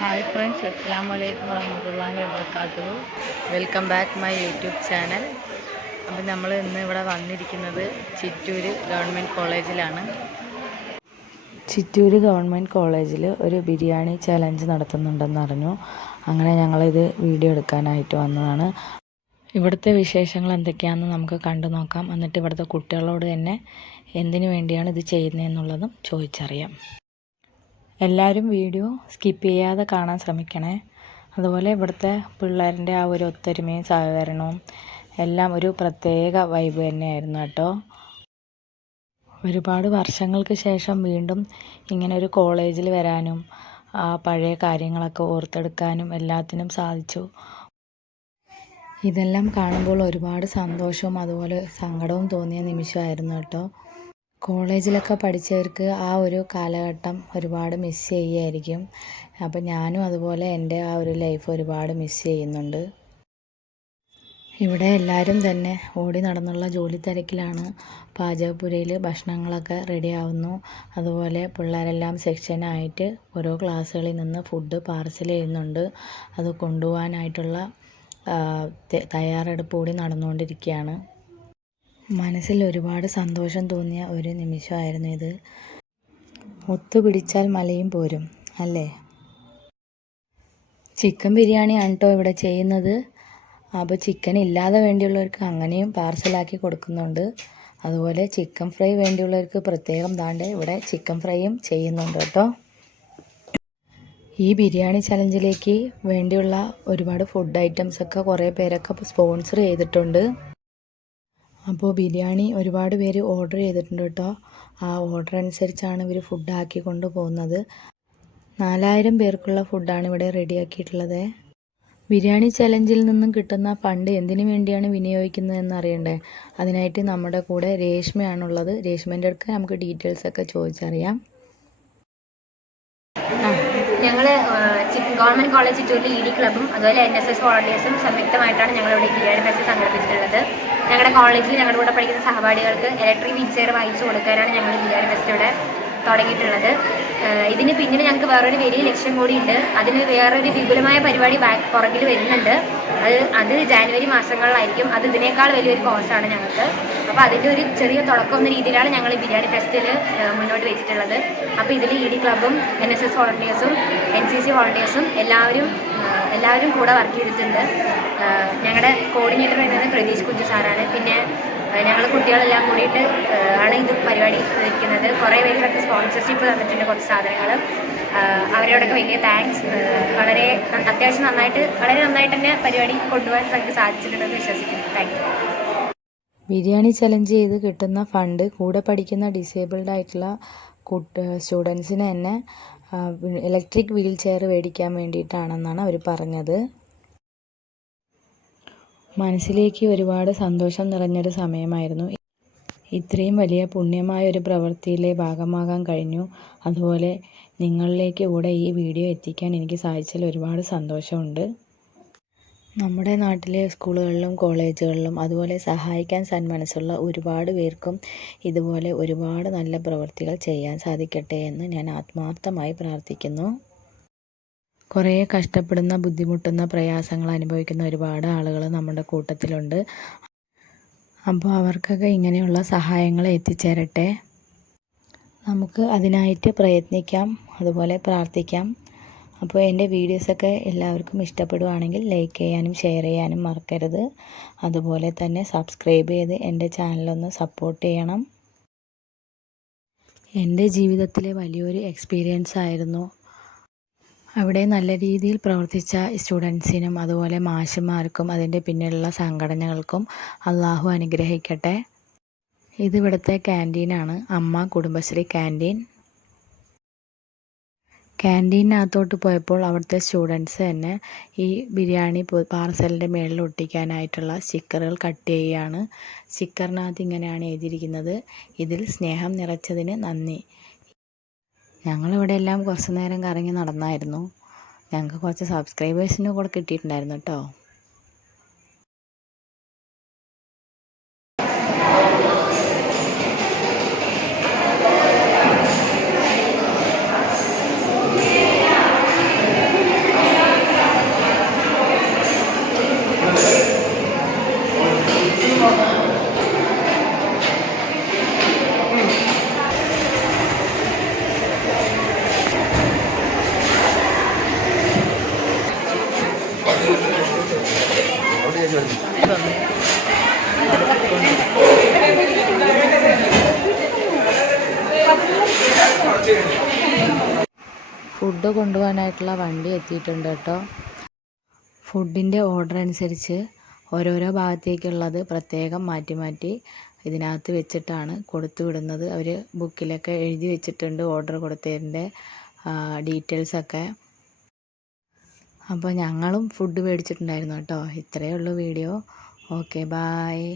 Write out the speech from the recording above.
Hi friends, അസ്സലാം വലൈക്കും വറഹ്മത്തുള്ളാഹി വബറകാതുഹു. Welcome back my YouTube channel. അപ്പം നമ്മൾ ഇന്ന് ഇവിടെ വന്നിരിക്കുന്നത് ചിറ്റൂർ ഗവൺമെൻറ് കോളേജിലാണ്. ചിറ്റൂർ ഗവൺമെൻറ് കോളേജിൽ ഒരു ബിരിയാണി ചലഞ്ച് നടത്തുന്നുണ്ടെന്ന് അറിഞ്ഞു. അങ്ങനെ ഞങ്ങളിത് വീഡിയോ എടുക്കാനായിട്ട് വന്നതാണ്. ഇവിടുത്തെ വിശേഷങ്ങൾ എന്തൊക്കെയാണെന്ന് നമുക്ക് കണ്ടു നോക്കാം. എന്നിട്ട് ഇവിടുത്തെ കുട്ടികളോട് തന്നെ എന്തിനു വേണ്ടിയാണ് ഇത് ചെയ്യുന്നതെന്നുള്ളതും ചോദിച്ചറിയാം. എല്ലാവരും വീഡിയോ സ്കിപ്പ് ചെയ്യാതെ കാണാൻ ശ്രമിക്കണേ. അതുപോലെ ഇവിടുത്തെ പിള്ളേരുടെ ആ ഒരു ഒത്തൊരുമയും സഹകരണവും എല്ലാം ഒരു പ്രത്യേക വൈബ് തന്നെയായിരുന്നു കേട്ടോ. ഒരുപാട് വർഷങ്ങൾക്ക് ശേഷം വീണ്ടും ഇങ്ങനെ ഒരു കോളേജിൽ വരാനും ആ പഴയ കാര്യങ്ങളൊക്കെ ഓർത്തെടുക്കാനും എല്ലാത്തിനും സാധിച്ചു. ഇതെല്ലാം കാണുമ്പോൾ ഒരുപാട് സന്തോഷവും അതുപോലെ സങ്കടവും തോന്നിയ നിമിഷമായിരുന്നു കേട്ടോ. കോളേജിലൊക്കെ പഠിച്ചവർക്ക് ആ ഒരു കാലഘട്ടം ഒരുപാട് മിസ് ചെയ്യുമായിരിക്കും. അപ്പം ഞാനും അതുപോലെ എൻ്റെ ആ ഒരു ലൈഫ് ഒരുപാട് മിസ് ചെയ്യുന്നുണ്ട്. ഇവിടെ എല്ലാവരും തന്നെ ഓടി നടന്നുള്ള ജോലി തിരക്കിലാണ്. പാചകപ്പുരയിൽ ഭക്ഷണങ്ങളൊക്കെ റെഡി ആവുന്നു. അതുപോലെ പിള്ളേരെല്ലാം സെക്ഷനായിട്ട് ഓരോ ക്ലാസ്സുകളിൽ നിന്ന് ഫുഡ് പാർസൽ ചെയ്യുന്നുണ്ട്. അത് കൊണ്ടുപോകാനായിട്ടുള്ള തയ്യാറെടുപ്പ് കൂടി നടന്നുകൊണ്ടിരിക്കുകയാണ്. മനസ്സിൽ ഒരുപാട് സന്തോഷം തോന്നിയ ഒരു നിമിഷമായിരുന്നു ഇത്. ഒത്തുപിടിച്ചാൽ മലയും പോരും അല്ലേ. ചിക്കൻ ബിരിയാണിയാണ് കേട്ടോ ഇവിടെ ചെയ്യുന്നത്. അപ്പോൾ ചിക്കൻ ഇല്ലാതെ വേണ്ടിയുള്ളവർക്ക് അങ്ങനെയും പാർസലാക്കി കൊടുക്കുന്നുണ്ട്. അതുപോലെ ചിക്കൻ ഫ്രൈ വേണ്ടിയുള്ളവർക്ക് പ്രത്യേകം താണ്ട് ഇവിടെ ചിക്കൻ ഫ്രൈയും ചെയ്യുന്നുണ്ട് കേട്ടോ. ഈ ബിരിയാണി ചലഞ്ചിലേക്ക് വേണ്ടിയുള്ള ഒരുപാട് ഫുഡ് ഐറ്റംസൊക്കെ കുറേ പേരൊക്കെ സ്പോൺസർ ചെയ്തിട്ടുണ്ട്. അപ്പോൾ ബിരിയാണി ഒരുപാട് പേര് ഓർഡർ ചെയ്തിട്ടുണ്ട് കേട്ടോ. ആ ഓർഡർ അനുസരിച്ചാണ് ഇവർ ഫുഡ് ആക്കി കൊണ്ട് പോകുന്നത്. 4000 പേർക്കുള്ള ഫുഡാണ് ഇവിടെ റെഡിയാക്കിയിട്ടുള്ളത്. ബിരിയാണി ചലഞ്ചിൽ നിന്നും കിട്ടുന്ന ഫണ്ട് എന്തിനു വേണ്ടിയാണ് വിനിയോഗിക്കുന്നതെന്ന് അറിയണ്ടേ. അതിനായിട്ട് നമ്മുടെ കൂടെ രേഷ്മയാണുള്ളത്. രേഷ്മേൻ്റെ അടുത്ത് നമുക്ക് ഡീറ്റെയിൽസൊക്കെ ചോദിച്ചറിയാം. ഞങ്ങൾ ഗവൺമെൻറ് കോളേജ് ചിറ്റൂരിൽ ഇ ഡി ക്ലബ്ബും അതുപോലെ NSS വോളണ്ടിയേഴ്സും സംയുക്തമായിട്ടാണ് ഞങ്ങളിവിടെ ബിരിയാണി ഫെസ്റ്റ് സംഘടിപ്പിച്ചിട്ടുള്ളത്. ഞങ്ങളുടെ കോളേജിൽ ഞങ്ങളുടെ കൂടെ പഠിക്കുന്ന സഹപാഠികൾക്ക് ഇലക്ട്രിക് വീൽ ചെയർ വാങ്ങിച്ചു കൊടുക്കാനാണ് ഞങ്ങൾ ബിരിയാണി ഫെസ്റ്റ് ഇവിടെ തുടങ്ങിയിട്ടുള്ളത്. ഇതിന് പിന്നിൽ ഞങ്ങൾക്ക് വേറൊരു വലിയ ലക്ഷ്യം കൂടിയുണ്ട്. അതിന് വേറൊരു വിപുലമായ പരിപാടി പുറകിൽ വരുന്നുണ്ട്. അത് ജാനുവരി മാസങ്ങളിലായിരിക്കും. അത് ഇതിനേക്കാൾ വലിയൊരു കോഴ്സാണ് ഞങ്ങൾക്ക്. അപ്പോൾ അതിൻ്റെ ഒരു ചെറിയ തുടക്കം എന്ന രീതിയിലാണ് ഞങ്ങൾ ബിരിയാണി ഫെസ്റ്റിൽ മുന്നോട്ട് വെച്ചിട്ടുള്ളത്. അപ്പോൾ ഇതിൽ ഇ ഡി ക്ലബ്ബും NSS വോളണ്ടിയേഴ്സും NCC വോളണ്ടിയേഴ്സും എല്ലാവരും കൂടെ വർക്ക് ചെയ്തിട്ടുണ്ട്. ഞങ്ങളുടെ കോർഡിനേറ്റർ എന്നത് പ്രതീഷ് കുഞ്ചു സാറാണ്. പിന്നെ ഞങ്ങൾ കുട്ടികളെല്ലാം കൂടിയിട്ട് ആണ് ഇത് പരിപാടി ഇരിക്കുന്നത്. കുറേ പേര് ഇവർക്ക് സ്പോൺസർഷിപ്പ് തന്നിട്ടുണ്ട് കുറച്ച് സാധനങ്ങൾ. അവരോടൊക്കെ വലിയ താങ്ക്സ്. വളരെ നന്നായിട്ട് തന്നെ പരിപാടി കൊണ്ടുപോകാൻ നമുക്ക് സാധിച്ചിട്ടുണ്ടെന്ന് വിശ്വസിക്കുന്നു. Thank you. ബിരിയാണി ചലഞ്ച് ചെയ്ത് കിട്ടുന്ന ഫണ്ട് കൂടെ പഠിക്കുന്ന ഡിസേബിൾഡ് ആയിട്ടുള്ള സ്റ്റുഡൻസിന് തന്നെ ഇലക്ട്രിക് വീൽ ചെയർ മേടിക്കാൻ വേണ്ടിയിട്ടാണെന്നാണ് അവർ പറഞ്ഞത്. മനസ്സിലേക്ക് ഒരുപാട് സന്തോഷം നിറഞ്ഞൊരു സമയമായിരുന്നു. ഇത്രയും വലിയ പുണ്യമായ ഒരു പ്രവൃത്തിയിലെ ഭാഗമാകാൻ കഴിഞ്ഞു. അതുപോലെ നിങ്ങളിലേക്ക് കൂടെ ഈ വീഡിയോ എത്തിക്കാൻ എനിക്ക് സാധിച്ചതിൽ ഒരുപാട് സന്തോഷമുണ്ട്. നമ്മുടെ നാട്ടിലെ സ്കൂളുകളിലും കോളേജുകളിലും അതുപോലെ സഹായിക്കാൻ സന്മനസ്സുള്ള ഒരുപാട് പേർക്കും ഇതുപോലെ ഒരുപാട് നല്ല പ്രവൃത്തികൾ ചെയ്യാൻ സാധിക്കട്ടെ എന്ന് ഞാൻ ആത്മാർത്ഥമായി പ്രാർത്ഥിക്കുന്നു. കുറേ കഷ്ടപ്പെടുന്ന, ബുദ്ധിമുട്ടുന്ന, പ്രയാസങ്ങൾ അനുഭവിക്കുന്ന ഒരുപാട് ആളുകൾ നമ്മുടെ കൂട്ടത്തിലുണ്ട്. അപ്പോൾ അവർക്കൊക്കെ ഇങ്ങനെയുള്ള സഹായങ്ങൾ എത്തിച്ചേരട്ടെ. നമുക്ക് അതിനായിട്ട് പ്രയത്നിക്കാം, അതുപോലെ പ്രാർത്ഥിക്കാം. അപ്പോൾ എൻ്റെ വീഡിയോസൊക്കെ എല്ലാവർക്കും ഇഷ്ടപ്പെടുകയാണെങ്കിൽ ലൈക്ക് ചെയ്യാനും ഷെയർ ചെയ്യാനും മറക്കരുത്. അതുപോലെ തന്നെ സബ്സ്ക്രൈബ് ചെയ്ത് എൻ്റെ ചാനലൊന്ന് സപ്പോർട്ട് ചെയ്യണം. എൻ്റെ ജീവിതത്തിലെ വലിയൊരു എക്സ്പീരിയൻസ് ആയിരുന്നു. അവിടെ നല്ല രീതിയിൽ പ്രവർത്തിച്ച സ്റ്റുഡൻസിനും അതുപോലെ മാഷുമാർക്കും അതിൻ്റെ പിന്നിലുള്ള സംഘടനകൾക്കും അള്ളാഹു അനുഗ്രഹിക്കട്ടെ. ഇതിവിടുത്തെ ക്യാൻറ്റീനാണ്, അമ്മ കുടുംബശ്രീ ക്യാൻറ്റീൻ. ക്യാൻറ്റീനകത്തോട്ട് പോയപ്പോൾ അവിടുത്തെ സ്റ്റുഡൻസ് തന്നെ ഈ ബിരിയാണി പാർസലിൻ്റെ മേളിൽ ഒട്ടിക്കാനായിട്ടുള്ള സ്റ്റിക്കറുകൾ കട്ട് ചെയ്യുകയാണ്. സ്റ്റിക്കറിനകത്ത് ഇങ്ങനെയാണ് എഴുതിയിരിക്കുന്നത്: ഇതിൽ സ്നേഹം നിറച്ചതിന് നന്ദി. ഞങ്ങളിവിടെ എല്ലാം കുറച്ച് നേരം കറങ്ങി നടന്നായിരുന്നു. ഞങ്ങൾക്ക് കുറച്ച് സബ്സ്ക്രൈബേഴ്സിനും കൂടെ കിട്ടിയിട്ടുണ്ടായിരുന്നു കേട്ടോ. ഫുഡ് കൊണ്ടുപോകാനായിട്ടുള്ള വണ്ടി എത്തിയിട്ടുണ്ട് കേട്ടോ. ഫുഡിൻ്റെ ഓർഡർ അനുസരിച്ച് ഓരോരോ ഭാഗത്തേക്കുള്ളത് പ്രത്യേകം മാറ്റി മാറ്റി ഇതിനകത്ത് വെച്ചിട്ടാണ് കൊടുത്തു വിടുന്നത്. അവർ ബുക്കിലൊക്കെ എഴുതി വെച്ചിട്ടുണ്ട് ഓർഡർ കൊടുത്തതിൻ്റെ ഡീറ്റെയിൽസൊക്കെ. അപ്പോൾ ഞങ്ങളും ഫുഡ് മേടിച്ചിട്ടുണ്ടായിരുന്നു കേട്ടോ. ഇത്രയേ ഉള്ളൂ വീഡിയോ. Okay, bye.